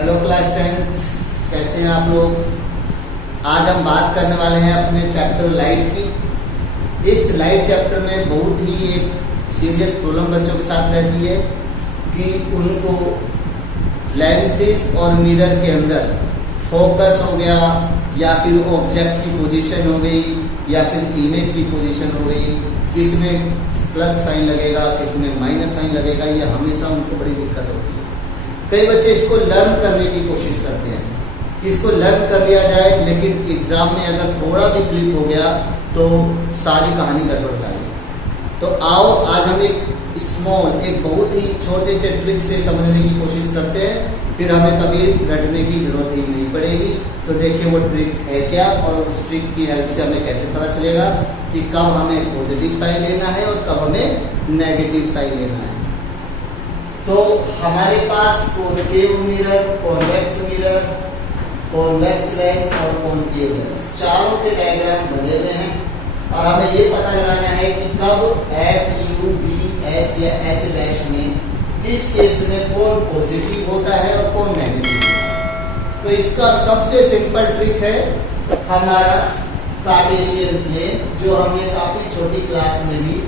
Hello class 10, कैसे हैं आप लोग। आज हम बात करने वाले हैं अपने चैप्टर लाइट की। इस लाइट चैप्टर में बहुत ही एक सीरियस प्रॉब्लम बच्चों के साथ रहती है कि उनको लेंसेज और मिरर के अंदर फोकस हो गया या फिर ऑब्जेक्ट की पोजीशन हो गई या फिर इमेज की पोजीशन हो गई, किसमें प्लस साइन लगेगा किसमें माइनस साइन लगेगा, ये हमेशा उनको बड़ी दिक्कत होती है। कई बच्चे इसको लर्न करने की कोशिश करते हैं कि इसको लर्न कर लिया जाए, लेकिन एग्जाम में अगर थोड़ा भी फ्लिप हो गया तो सारी कहानी गड़बड़ जाएगी। तो आओ आज हम एक बहुत ही छोटे से ट्रिक से समझने की कोशिश करते हैं, फिर हमें कभी रटने की जरूरत ही नहीं पड़ेगी। तो देखिए वो ट्रिक है क्या और उस ट्रिक की हेल्प से हमें कैसे पता चलेगा कि कब हमें पॉजिटिव साइन लेना है और कब हमें नेगेटिव साइन लेना है। तो हमारे पास concave mirror, convex mirror, convex lens और कॉनकेव लेंस चारों के डायग्राम बने हुए हैं और हमें ये पता लगाना है कि कब F, U, V, H या H डैश में किस केस में कौन पॉजिटिव होता है और कौन नेगेटिव। तो इसका सबसे सिंपल ट्रिक है हमारा कार्टेशियन प्लेन, जो हमने काफी छोटी क्लास में भी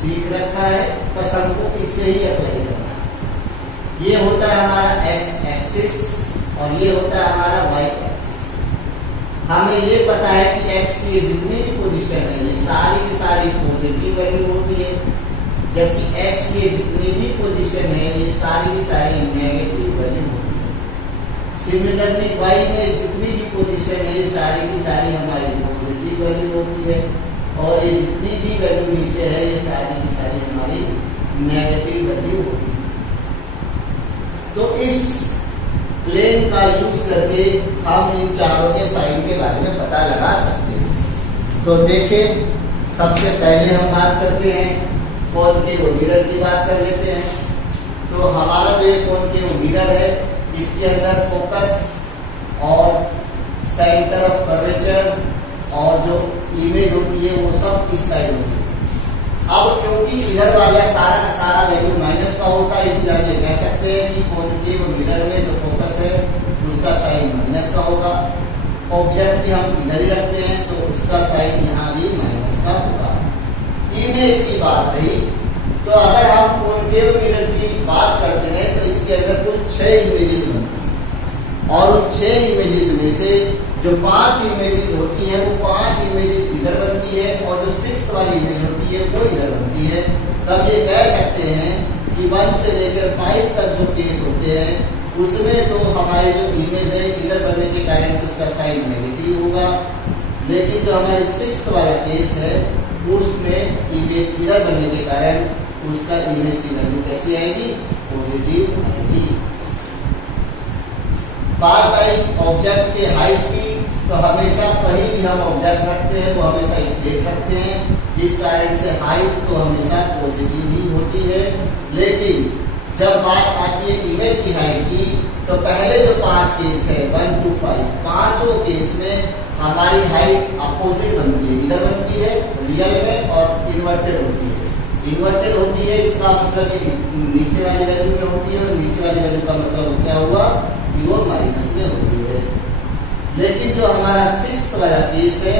सीख रखा है, बस हमको इसे ही अप्लाई करना है। ये होता है हमारा एक्स एक्सिस और ये होता है हमारा वाई एक्सिस। हमें ये पता है कि एक्स की जितनी भी पोजीशन है ये सारी की सारी पॉजिटिव वैल्यू होती है, जबकि एक्स की जितनी भी पोजीशन है ये सारी की सारी नेगेटिव वैल्यू होती है। सिमिलरली वाई में जितनी भी पोजीशन है ये सारी की सारी हमारी पॉजिटिव वैल्यू होती है और ये जितनी भी वैल्यू नीचे है ये सारी की सारी हमारी नेगेटिव वैल्यू होती है। तो इस प्लेन का यूज करके हम इन चारों के साइन के बारे में पता लगा सकते हैं। तो देखिए सबसे पहले हम बात करते हैं कॉनकेव मिरर की बात कर लेते हैं। तो हमारा जो ये कॉनकेव मिरर है इसके अंदर फोकस और सेंटर ऑफ कर्वेचर और जो इमेज होती है वो सब इस साइड होती है। अब क्योंकि इधर वाला सारा का सारा वैल्यू माइनस का होता है, इसलिए हम ये कह सकते हैं कि कॉनकेव मिरर में जो फोकस है उसका साइन माइनस का होगा। ऑब्जेक्ट की हम इधर ही रखते हैं तो उसका साइन यहाँ भी माइनस का होगा। इमेज की बात रही तो अगर हम कॉनकेव मिरर की बात करते हैं तो इसके अंदर कुल 6 इमेजेस बनती हैं और उन 6 इमेजेस में से जो 5 इमेजेस होती है वो 5 इमेजेस इधर बनती है और जो 6th वाली इमेज होती है वो इधर बनती है। तब ये कह सकते हैं कि 1 से लेकर 5 तक जो केस होते हैं उसमें तो हमारे जो इमेज है इधर बनने के कारण से उसका साइन नेगेटिव होगा, लेकिन जो हमारे 6th वाला केस है उसमें इमेज इधर बनने के कारण उसका इमेज की वैल्यू कैसी आएगी, पॉजिटिव आएगी। बात आई ऑब्जेक्ट के हाइट की, तो हमेशा कहीं भी हम ऑब्जेक्ट रखते हैं वो हमेशा स्ट्रेट रखते हैं, इस कारण से हाइट तो हमेशा पॉजिटिव ही होती है। लेकिन जब बात आती है इमेज की हाइट की तो पहले जो 5 केस है 1 to 5 पांचों केस में हमारी हाइट अपोजिट बनती है, इधर बनती है रियल में और इन्वर्टेड होती है। इन्वर्टेड होती है इसका मतलब कि नीचे वाली वैल्यू में होती है और नीचे वाली वैल्यू का मतलब क्या हुआ कि वो माइनस में होती है। लेकिन जो हमारा 6th वाला केस है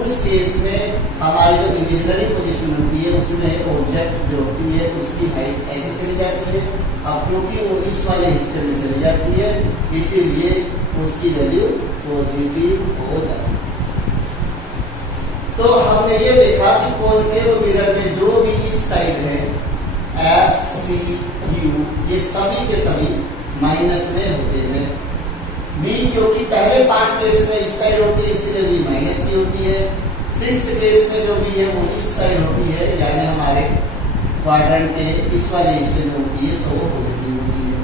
उस केस में हमारी जो इमेजिनरी पोजीशन होती है उसमें ऑब्जेक्ट जो होती है उसकी हाइट ऐसे चली जाती है। अब क्योंकि वो इस वाले हिस्से में चली जाती है इसीलिए उसकी वैल्यू पॉजिटिव हो जाती है। तो हमने ये देखा कि कॉनकेव मिरर में जो भी इस साइड है F, C, U ये सभी के सभी माइनस में होते हैं। V क्योंकि पहले 5 केस में इस साइड होती है इसलिए V माइनस की होती है। 6th केस में जो V है वो इस साइड होती है, यानी हमारे क्वाड्रेंट के इस वाले हिस्से में होती है, सो वो पॉजिटिव होती है।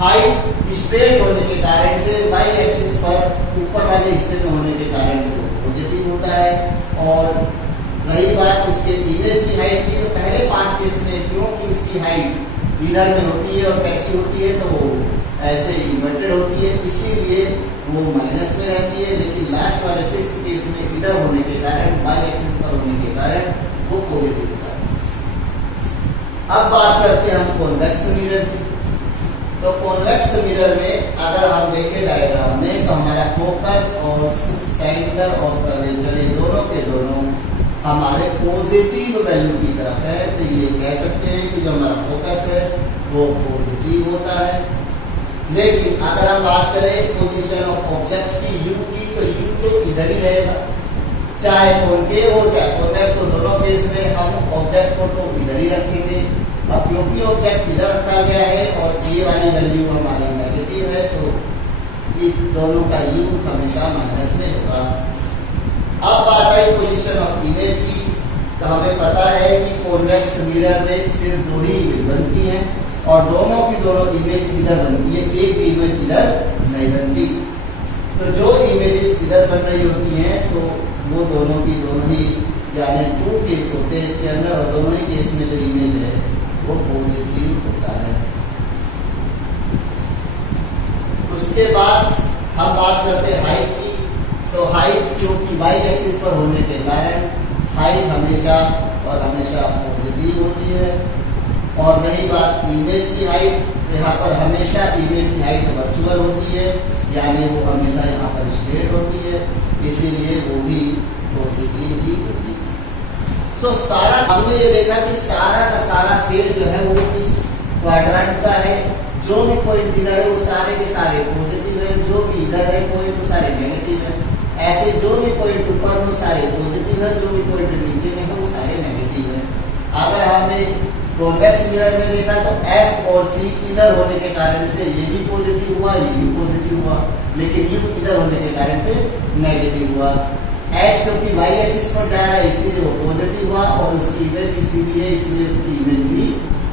हाइट स्ट्रेट होने के कारण से y एक्सिस पर ऊपर वाले हिस्से में होने के कारण से पॉजिटिव होता है। और रही बात उसके इमेज की हाइट की, तो पहले 5 केस में क्योंकि उसकी हाइट इधर में होती है और कैसी होती है तो वो ऐसे इन्वर्टेड होती है इसीलिए वो माइनस में रहती है। लेकिन लास्ट वाले 6th केस में इधर होने के कारण y एक्सिस पर होने के कारण वो पॉजिटिव होता है। अब बात करते हैं हम कॉन्वेक्स मिरर की। तो कॉन्वेक्स मिरर में अगर हम देखें डायग्राम में तो हमारा फोकस और सेंटर ऑफ कर्वेचर ये दोनों के दोनों हमारे पॉजिटिव वैल्यू की तरफ है। तो ये कह सकते हैं कि जो हमारा फोकस है वो पॉजिटिव होता है। लेकिन अगर हम बात करें पोजीशन ऑफ ऑब्जेक्ट की यू की, तो यू तो इधर ही रहेगा, चाहे कॉनकेव हो चाहे कॉन्वेक्स हो, दोनों केस में हम ऑब्जेक्ट को तो इधर ही रखेंगे। अब क्योंकि ऑब्जेक्ट इधर रखा गया है और ये वाली वैल्यू हमारी नेगेटिव है, सो इस दोनों का यू हमेशा माइनस में होगा। अब बात आई पोजीशन ऑफ इमेज की, तो हमें पता है कि कॉन्वेक्स मिरर में सिर्फ दो ही इमेज बनती हैं और दोनों की दोनों इमेज इधर बनती है, एक भी इमेज इधर नहीं बनती। तो जो इमेजेस इधर बन रही होती हैं तो वो दोनों की दोनों ही यानी टू केस होते हैं इसके अंदर, और दोनों ही केस में जो इमेज है वो पॉजिटिव होता है। उसके बाद हम बात करते हैं हाइट की। तो हाइट क्योंकि वाई एक्सिस पर होने के कारण हाइट हमेशा और हमेशा पॉजिटिव होती है। और रही बात इमेज की हाइट, तो यहाँ पर हमेशा इमेज की हाइट वर्चुअल होती है, यानी वो हमेशा यहाँ पर स्ट्रेट होती है, इसीलिए वो भी पॉजिटिव ही होती है। सो सारा हमने ये देखा कि सारा का सारा खेल जो है वो इस क्वाड्रेंट का है। जो भी पॉइंट इधर है वो सारे के सारे पॉजिटिव है, जो भी इधर है पॉइंट वो सारे नेगेटिव है। ऐसे जो भी पॉइंट ऊपर वो सारे पॉजिटिव है, जो भी पॉइंट नीचे में है वो सारे नेगेटिव है। अगर हमने कॉन्वेक्स मिरर में देखा तो F और C इधर होने के कारण से ये भी पॉजिटिव हुआ, ये भी पॉजिटिव हुआ, लेकिन U इधर होने के कारण से नेगेटिव हुआ। H क्योंकि y एक्सिस पर जा रहा है इसीलिए वो पॉजिटिव हुआ, और उसकी इमेज भी सीधी है इसीलिए उसकी इमेज भी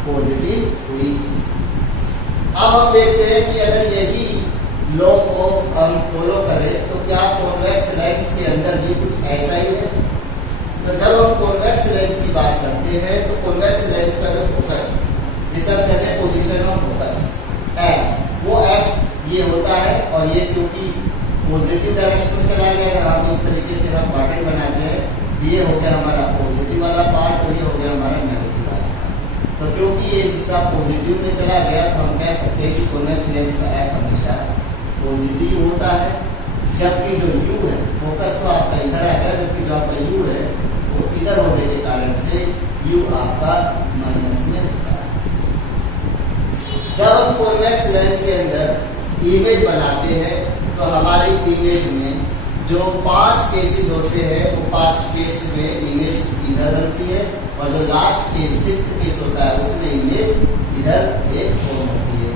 पॉजिटिव हुई। अब हम देखते हैं कि अगर यही लॉ को हम फॉलो करें तो क्या कॉन्वेक्स लेंस के अंदर भी कुछ ऐसा ही है। तो जब हम कॉन्वेक्स लेंस की बात करते हैं तो कॉन्वेक्स लेंस का जो फोकस जिसे हम कहते हैं पोजीशन ऑफ फोकस F, वो F ये होता है, और ये क्योंकि पॉजिटिव डायरेक्शन में चला गया, अगर हम इस तरीके से हम पैटर्न बनाते हैं, ये हो गया हमारा पॉजिटिव वाला पार्ट और ये हो गया हमारा नेगेटिव वाला पार्ट। तो क्योंकि ये हिस्सा पॉजिटिव में चला गया तो हम कह सकते हैं कि कॉन्वेक्स लेंस का F हमेशा पॉजिटिव होता है, जबकि जो U है फोकस तो आपका इधर आएगा, जबकि जो आपका U है वो इधर होने के कारण से U आपका माइनस में होता है। जब हम कॉन्वेक्स लेंस के अंदर इमेज बनाते हैं तो हमारी इमेज में जो 5 केसेस होते हैं वो 5 केस में इमेज इधर बनती है, और जो लास्ट केस 6th केस होता है उसमें इमेज इधर एक फॉर्म होती है।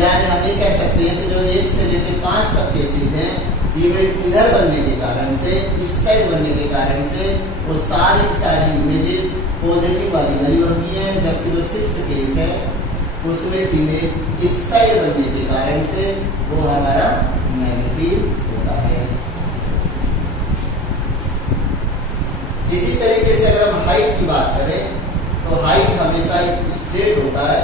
यानी हम ये कह सकते हैं कि जो 1 से लेकर 5 तक केसेस हैं, इमेज इधर बनने के कारण से, इस साइड बनने के कारण से वो सारी इमेजेस पॉजिटिव वाली वैल्यू होती है, जबकि जो 6th केस है उसमें इमेज इस साइड बनने के कारण से वो हमारा नेगेटिव होता है। इसी तरीके से अगर हम हाइट की बात करें तो हाइट हमेशा स्ट्रेट होता है,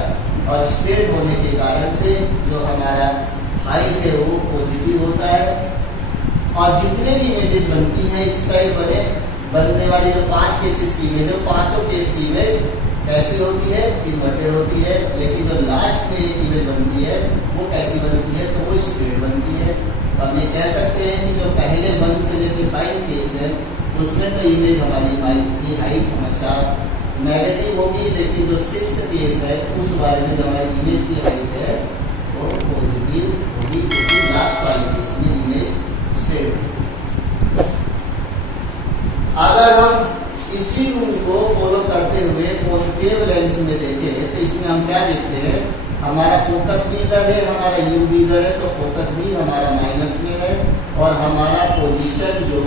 और स्ट्रेट होने के कारण से जो हमारा हाइट है वो पॉजिटिव होता है। और जितने भी इमेजेस बनती हैं इस साइड बनने वाली जो 5 केसेस की इमेज है, पांचों केस की इमेज कैसी होती है, इन्वर्टेड होती है। लेकिन जो लास्ट में एक इमेज बनती है वो कैसी बनती है, तो वो स्ट्रेट बनती है। तो हम ये कह सकते हैं कि जो पहले 1 से लेकर 5 केस है उसमें तो इमेज हमारी की हाइट हमेशा नेगेटिव होगी, लेकिन जो 6th केस है उस बारे में जो हमारी इमेज की हाइट है वो पॉजिटिव होगी, क्योंकि लास्ट वाले केस में इमेज स्ट्रेट होगी। अगर हम इसी रूल को फॉलो करते हुए कॉन्केव लेंस में देखें तो इसमें हम क्या देखते हैं, हमारा फोकस भी इधर है, हमारा यू भी इधर है, सो फोकस भी हमारा माइनस में है, और हमारा पोजीशन जो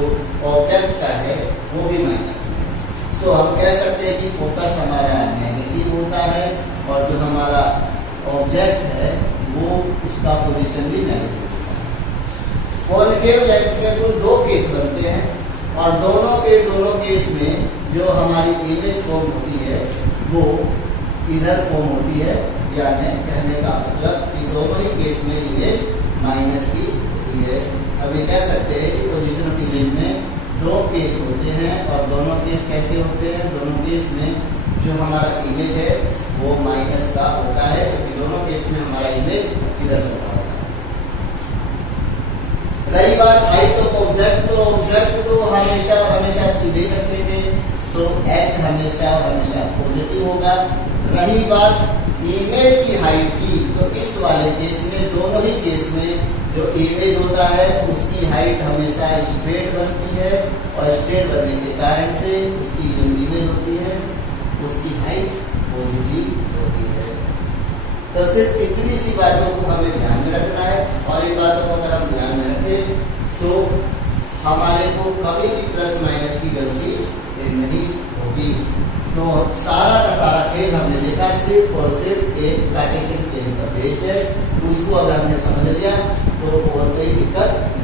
ऑब्जेक्ट का है वो भी माइनस में है। सो हम कह सकते हैं कि फोकस हमारा नेगेटिव होता है, और जो हमारा ऑब्जेक्ट है वो उसका पोजीशन भी नेगेटिव होता है। कॉन्केव लेंस में कुल 2 केस बनते हैं, और दोनों केस में जो हमारी इमेज फॉर्म होती है वो इधर फॉर्म होती है, यानी कहने का मतलब कि दोनों ही केस में इमेज माइनस की होती है। अब ये कह सकते हैं कि पोजीशन ऑफ इमेज में 2 केस होते हैं, और दोनों केस कैसे होते हैं, दोनों केस में जो हमारा इमेज है वो माइनस का होता है, क्योंकि दोनों केस में हमारा इमेज इधर चला होगा। रही बात हाइट ऑफ ऑब्जेक्ट, तो ऑब्जेक्ट तो हमेशा सीधे रखेंगे, सो h हमेशा पॉजिटिव होगा। रही बात इमेज की हाइट की, तो इस वाले केस में, दोनों ही केस में जो इमेज होता है उसकी हाइट हमेशा स्ट्रेट बनती है, और स्ट्रेट बनने के कारण से उसकी जो इमेज होती है उसकी हाइट पॉजिटिव होती है। तो सिर्फ इतनी सी बातों को हमें ध्यान में रखना है, और इन बातों को अगर हम ध्यान में रखें तो हमारे को कभी भी प्लस माइनस की गलती नहीं होगी। तो सारा का सारा खेल हमने देखा सिर्फ और सिर्फ एक कार्टेशियन प्लेन का बेस है, उसको अगर हमने समझ लिया तो और कोई दिक्कत